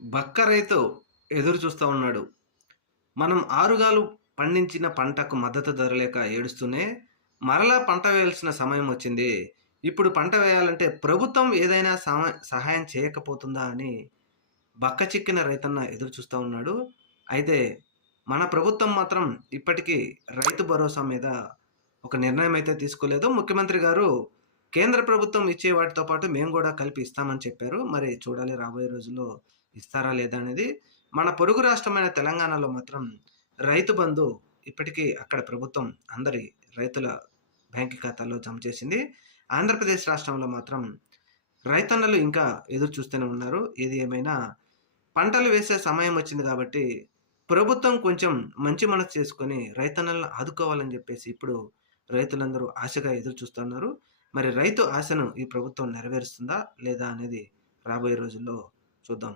బక్క రైతు ఎదురు చూస్తూ ఉన్నాడు. మనం ఆరుగాలు పండించిన పంటకు మద్దతు ధర లేక ఏడుస్తూనే మరలా పంట వేయాల్సిన సమయం వచ్చింది. ఇప్పుడు పంట వేయాలంటే ప్రభుత్వం ఏదైనా సహాయం చేయకపోతుందా అని బక్క చిక్కిన రైతన్న ఎదురు చూస్తూ ఉన్నాడు. అయితే మన ప్రభుత్వం మాత్రం ఇప్పటికీ రైతు భరోసా మీద ఒక నిర్ణయం అయితే తీసుకోలేదు. ముఖ్యమంత్రి గారు కేంద్ర ప్రభుత్వం ఇచ్చే వాటితో పాటు మేము కూడా కలిపి ఇస్తామని చెప్పారు. మరి చూడాలి రాబోయే రోజుల్లో ఇస్తారా లేదా అనేది మన పొరుగు రాష్ట్రమైన తెలంగాణలో మాత్రం రైతు బంధు ఇప్పటికీ అక్కడ ప్రభుత్వం అందరి రైతుల బ్యాంక్ ఖాతాల్లో జమ చేసింది. ఆంధ్రప్రదేశ్ రాష్ట్రంలో మాత్రం రైతన్నలు ఇంకా ఎదురు చూస్తూనే ఉన్నారు. ఏది ఏమైనా పంటలు వేసే సమయం వచ్చింది కాబట్టి ప్రభుత్వం కొంచెం మంచి మనసు చేసుకొని రైతన్నలను ఆదుకోవాలని చెప్పేసి ఇప్పుడు రైతులందరూ ఆశగా ఎదురు చూస్తున్నారు. మరి రైతు ఆశను ఈ ప్రభుత్వం నెరవేరుస్తుందా లేదా అనేది రాబోయే రోజుల్లో చూద్దాం.